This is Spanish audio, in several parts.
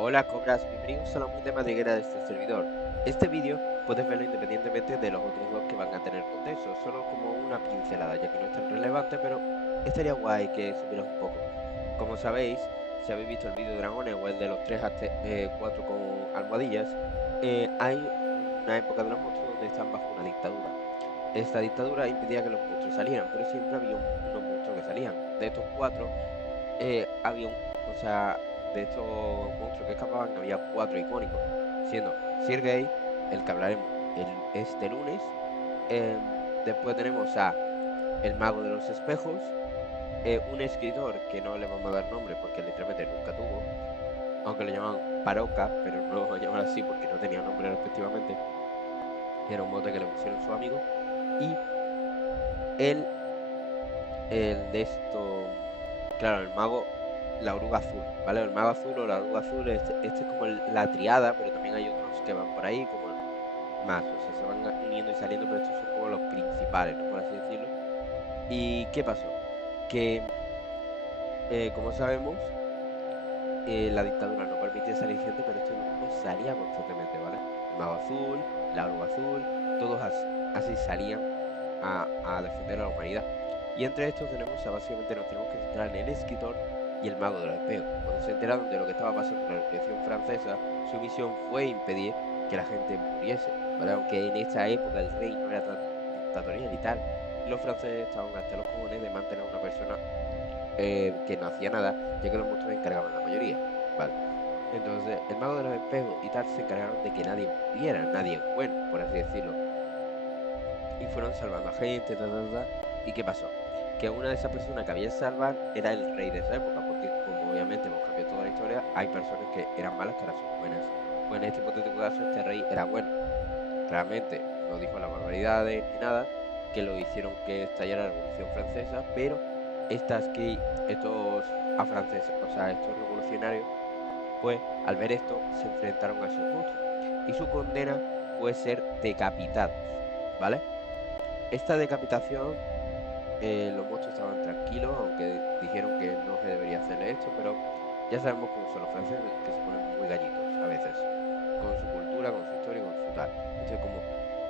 Hola Cobras, bienvenidos a la humilde madriguera de este servidor. Este vídeo puedes verlo independientemente de los otros dos que van a tener contexto, solo como una pincelada, ya que no es tan relevante, pero estaría guay que supieras un poco. Como sabéis, si habéis visto el vídeo de dragones o el de los cuatro con almohadillas, hay una época de los monstruos donde están bajo una dictadura. Esta dictadura impedía que los monstruos salieran, pero siempre había unos monstruos que salían. De estos cuatro, había o sea, de estos monstruos que escapaban, había cuatro icónicos, siendo Sirgei, el que hablaremos este lunes. Después tenemos a el mago de los espejos, un escritor que no le vamos a dar nombre porque literalmente nunca tuvo, aunque lo llamaban Paroca, pero no lo vamos a llamar así porque no tenía nombre respectivamente, que era un mote que le pusieron sus amigos, y el el de esto, claro, el mago, la oruga azul, ¿vale? El mago azul o la oruga azul, este es como la triada, pero también hay otros que van por ahí, como más, o sea, se van uniendo y saliendo, pero estos son como los principales, ¿no? Por así decirlo. ¿Y qué pasó? Que, como sabemos, la dictadura no permitía salir gente, pero este grupo salía constantemente, ¿vale? El mago azul, la oruga azul, todos así salían a defender a la humanidad. Y entre estos tenemos básicamente nos tenemos que centrar en el escritor y el mago de los espejos. Cuando se enteraron de lo que estaba pasando en la Revolución Francesa, su misión fue impedir que la gente muriese, ¿vale? Aunque en esta época el rey no era tan dictatorial y tal, los franceses estaban hasta los cojones de mantener a una persona que no hacía nada, ya que los monstruos encargaban la mayoría, ¿vale? Entonces, el mago de los espejos y tal se encargaron de que nadie muriera, nadie bueno, por así decirlo, y fueron salvando a gente, ¿Y qué pasó? Que una de esas personas que había que salvar era el rey de esa época, porque como obviamente hemos cambiado toda la historia, hay personas que eran malas que ahora son buenas. Pues en este hipotético caso, este rey era bueno. Claramente no dijo las barbaridades ni nada que lo hicieron que estallara la Revolución Francesa, pero estos afranceses, o sea, estos revolucionarios, pues al ver esto se enfrentaron a esos monstruos. Y su condena fue ser decapitados, ¿vale? Esta decapitación, los monstruos estaban tranquilos, aunque dijeron que no se debería hacerle esto, pero ya sabemos cómo son los franceses, que se ponen muy gallitos a veces, con su cultura, con su historia, con su tal. Entonces,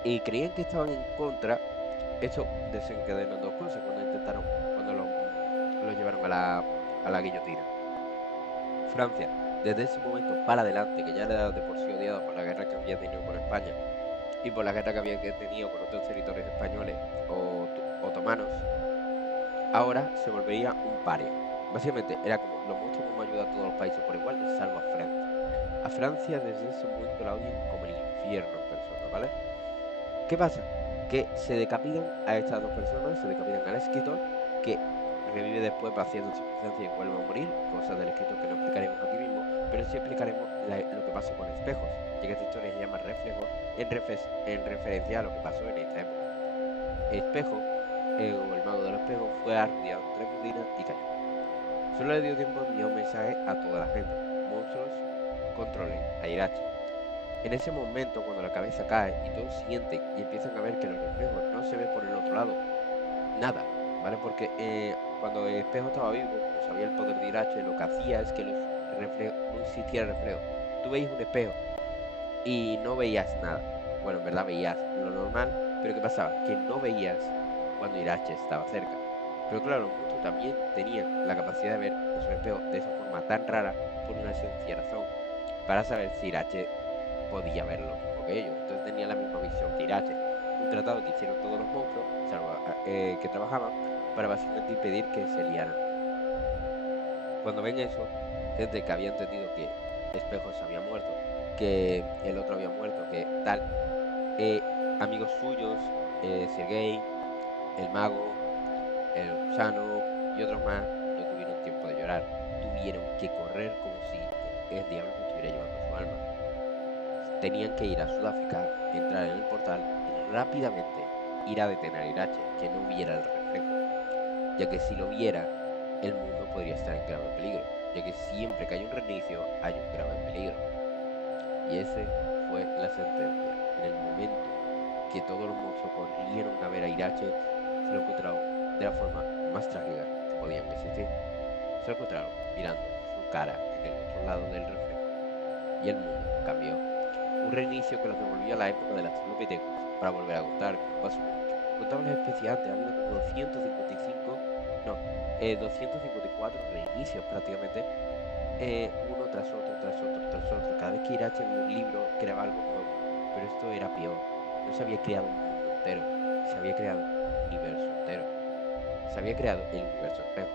y creían que estaban en contra, esto desencadenó dos cosas cuando los llevaron a la guillotina. Francia, desde ese momento para adelante, que ya era de por sí odiado por la guerra que había tenido con España y por la guerra que tenido con otros territorios españoles o otomanos, ahora se volvería un paria. Básicamente era como los monstruos vamos a ayudar a todos los países por igual, salvo a Francia. A Francia desde ese momento la odian como el infierno en persona, ¿vale? ¿Qué pasa? Que se decapitan a estas dos personas, se decapitan al escritor, que revive después bajo ciertas circunstancias y vuelve a morir, cosas del escritor que no explicaremos aquí mismo, pero sí explicaremos lo que pasó con espejos, ya que esta historia se llama Reflejo en referencia a lo que pasó en esta época. Espejo, o el mago de los espejos, fue arrodillado entre la guillotina y cayó. Solo le dio tiempo de enviar un mensaje a toda la gente. Monstruos, controlen a Irache. En ese momento, cuando la cabeza cae y todos sienten y empiezan a ver que los reflejos no se ve por el otro lado, nada, ¿vale? Porque cuando el espejo estaba vivo, como sabía el poder de Irache, lo que hacía es que los reflejos, no existiera reflejo. Tú veías un espejo y no veías nada. Bueno, en verdad veías lo normal, pero ¿qué pasaba? Que no veías cuando Irache estaba cerca. Pero claro, los monstruos también tenían la capacidad de ver esos espejos de esa forma tan rara por una sencilla razón, para saber si Irache podía ver lo mismo que ellos. Entonces tenía la misma visión que Irache. Un tratado que hicieron todos los monstruos, salvo que trabajaban, para básicamente impedir que se liaran. Cuando ven eso, gente que había entendido que Espejos había muerto, que el otro había muerto, que tal, eh, amigos suyos, Sergei, el mago, el gusano y otros más, no tuvieron tiempo de llorar. Tuvieron que correr como si el diablo se estuviera llevando su alma. Tenían que ir a Sudáfrica, entrar en el portal y rápidamente ir a detener a Irache, que no viera el reflejo, ya que si lo viera, el mundo podría estar en grave peligro, ya que siempre que hay un reinicio hay un grave peligro. Y ese fue la sentencia. En el momento que todos los monstruos corrieron a ver a Irache, se lo encontraron de la forma más trágica que podían existir. Se lo encontraron mirando su cara en el otro lado del reflejo. y el mundo cambió. Un reinicio que los devolvió a la época del Australopithecus, para volver a contar cómo pasó. Contaban las especies antes, ha habido como 255, no, 254 reinicios prácticamente, uno tras otro, tras otro, tras otro. Cada vez que Irache veía un libro, creaba algo nuevo, pero esto era peor. No se había creado un mundo entero, se había creado un universo entero. Se había creado el universo espejo.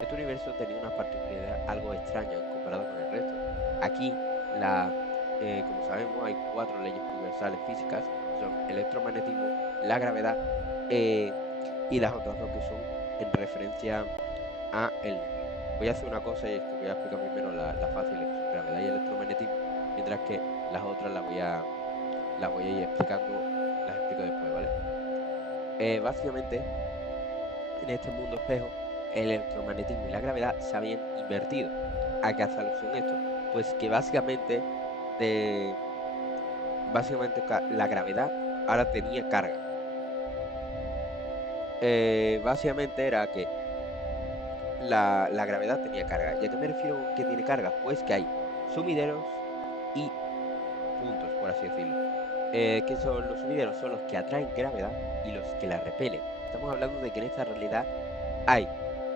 Este universo tenía una particularidad algo extraña comparado con el resto. Aquí, como sabemos, hay 4 leyes universales físicas, que son el electromagnetismo, la gravedad, eh, y las otras dos que son en referencia a el núcleo. Voy a hacer una cosa y es que voy a explicar primero las fáciles, que son gravedad y electromagnetismo, mientras que las otras las voy a ir explicando, las explico después, ¿vale? Básicamente, en este mundo espejo, el electromagnetismo y la gravedad se habían invertido. ¿A qué hace alusión esto? Pues que de, la gravedad ahora tenía carga. Básicamente era que la gravedad tenía carga. ¿Y a qué me refiero con que tiene carga? Pues que hay sumideros y puntos, por así decirlo. ¿Qué son los sumideros? Son los que atraen gravedad y los que la repelen. Estamos hablando de que en esta realidad hay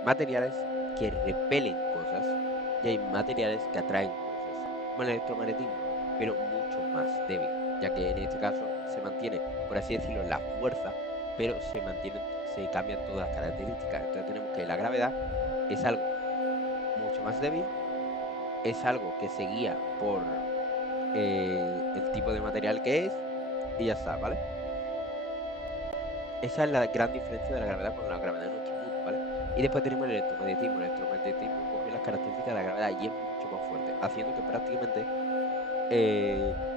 materiales que repelen cosas y hay materiales que atraen cosas, como el electromagnetismo, pero mucho más débil, ya que en este caso se mantiene, por así decirlo, la fuerza, pero se cambian todas las características. Entonces tenemos que la gravedad es algo mucho más débil, es algo que se guía por el tipo de material que es, y ya está, ¿vale? Esa es la gran diferencia de la gravedad con la gravedad de nuestro mundo, ¿vale? Y después tenemos el electromagnetismo. El electromagnetismo cogió las características de la gravedad y es mucho más fuerte, haciendo que prácticamente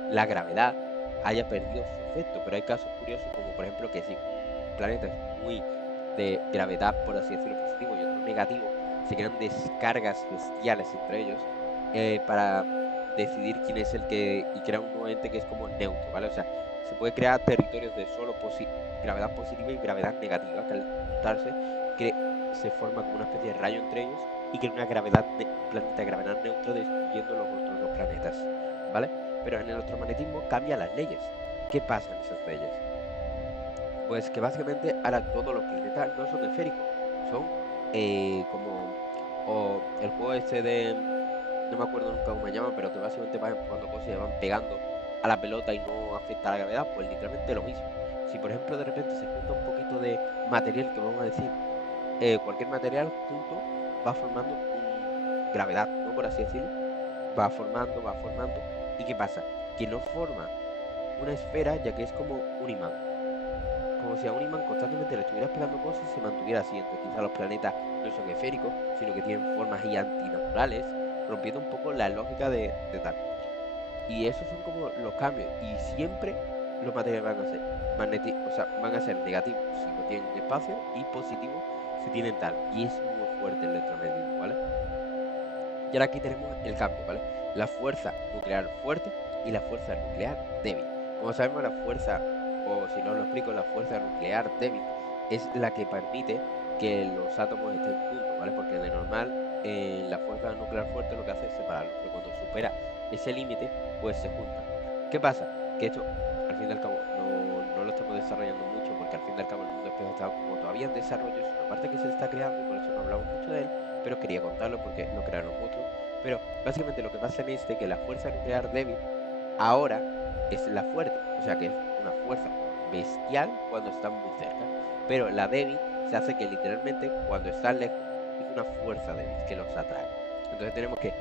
la gravedad haya perdido su efecto. Pero hay casos curiosos como por ejemplo que si un planeta es muy de gravedad, por así decirlo, positivo y otro negativo, se crean descargas bestiales entre ellos para decidir quién es el que, y crea un nuevo ente que es como neutro, ¿vale? O sea, se puede crear territorios de solo gravedad positiva y gravedad negativa, que al juntarse se forma como una especie de rayo entre ellos y crea un planeta de gravedad neutra destruyendo los otros dos planetas, ¿vale? Pero en el electromagnetismo cambia las leyes. ¿Qué pasa en esas leyes? Pues que básicamente ahora todos los planetas no son esféricos, son como o el juego este de, no me acuerdo nunca cómo se llama, pero que básicamente van empujando cosas y van pegando a la pelota y no afecta a la gravedad, pues literalmente lo mismo. Si por ejemplo de repente se junta un poquito de material, que vamos a decir, cualquier material junto va formando un gravedad, ¿no? Por así decirlo, va formando, ¿y qué pasa? Que no forma una esfera, ya que es como un imán, como si a un imán constantemente le estuvieras pegando cosas y se mantuviera así. Entonces quizás los planetas no son esféricos, sino que tienen formas y antinaturales, rompiendo un poco la lógica de tal. Y esos son como los cambios. Y siempre los materiales o sea, van a ser negativos si no tienen espacio y positivos si tienen tal. Y es muy fuerte el electromagnetismo, ¿vale? Y ahora aquí tenemos el cambio, ¿vale? La fuerza nuclear fuerte y la fuerza nuclear débil. Como sabemos, la fuerza, o si no lo explico, la fuerza nuclear débil es la que permite que los átomos estén juntos, ¿vale? Porque de normal, la fuerza nuclear fuerte lo que hace es separarlos, pero cuando supera ese límite, pues se juntan. ¿Qué pasa? Que esto, al fin y al cabo, no lo estamos desarrollando mucho, porque al fin y al cabo el mundo espejo está como todavía en desarrollo, es una parte que se está creando y por eso no hablamos mucho de él, pero quería contarlo porque lo crearon otros. Pero básicamente lo que pasa en este es que la fuerza nuclear débil ahora es la fuerte, o sea que es una fuerza bestial cuando están muy cerca, pero la débil se hace que literalmente cuando están lejos es una fuerza débil que los atrae. Entonces tenemos que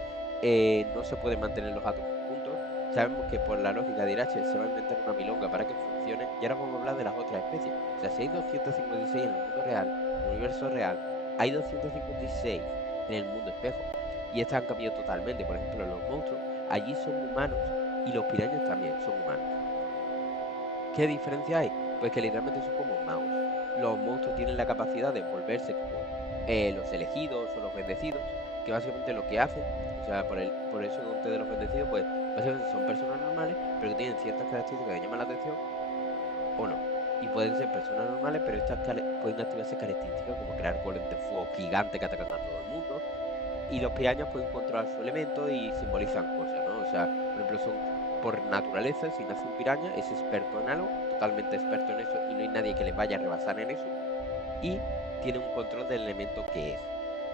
no se pueden mantener los átomos juntos. Sabemos que por la lógica de Irache se va a inventar una milonga para que funcione y ahora vamos a hablar de las otras especies. O sea, si hay 256 en el mundo real, en el universo real, hay 256 en el mundo espejo. Y estas han cambiado totalmente. Por ejemplo, los monstruos allí son humanos y los pirañas también son humanos. ¿Qué diferencia hay? Pues que literalmente son como magos. Los monstruos tienen la capacidad de volverse como los elegidos o los bendecidos, que básicamente lo que hacen, o sea, por eso donde de los bendecidos, pues básicamente son personas normales, pero que tienen ciertas características que llaman la atención o no. Y pueden ser personas normales, pero pueden activarse características como crear golems de fuego gigantes que atacan a todo el mundo. Y los pirañas pueden controlar su elemento y simbolizan cosas, ¿no? O O sea, por ejemplo, son por naturaleza, si nace un piraña, es experto en algo, totalmente experto en eso, y no hay nadie que le vaya a rebasar en eso. Y tiene un control del elemento que es.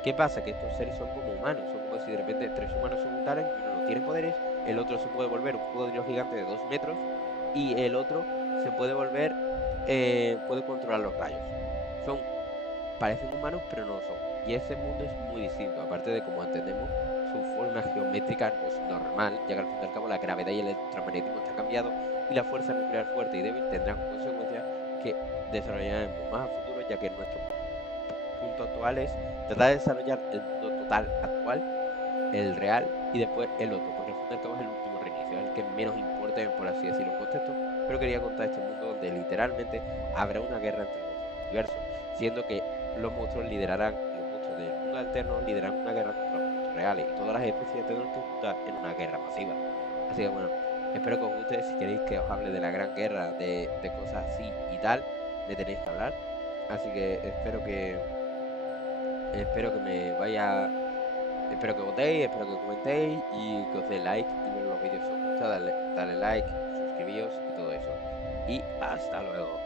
¿Qué pasa? Que estos seres son como humanos, son como si de repente 3 humanos se juntaran y uno no tiene poderes, el otro se puede volver un cocodrilo gigante de 2 metros y el otro se puede volver, puede controlar los rayos. Son, parecen humanos, pero no lo son. Y ese mundo es muy distinto, aparte de como entendemos, su forma geométrica no es normal, ya que al fin y al cabo la gravedad y el electromagnetismo está cambiado y la fuerza nuclear fuerte y débil tendrán consecuencias que desarrollaremos más a futuro, ya que nuestro punto actual es tratar de desarrollar el mundo total actual, el real y después el otro, porque al fin y al cabo es el último reinicio, es el que menos importa, por así decirlo, en contexto, pero quería contar este mundo donde literalmente habrá una guerra entre los dos universos, siendo que los monstruos liderarán, los monstruos del mundo alterno liderarán una guerra contra los monstruos reales y todas las especies tendrán que juntar en una guerra masiva. Así que bueno, espero que os guste, si queréis que os hable de la gran guerra, de cosas así y tal, me tenéis que hablar. Así que espero que me vaya, espero que votéis, espero que comentéis y que os dé like y ver los vídeos si os gusta, dale like, suscribíos y todo eso. Y hasta luego.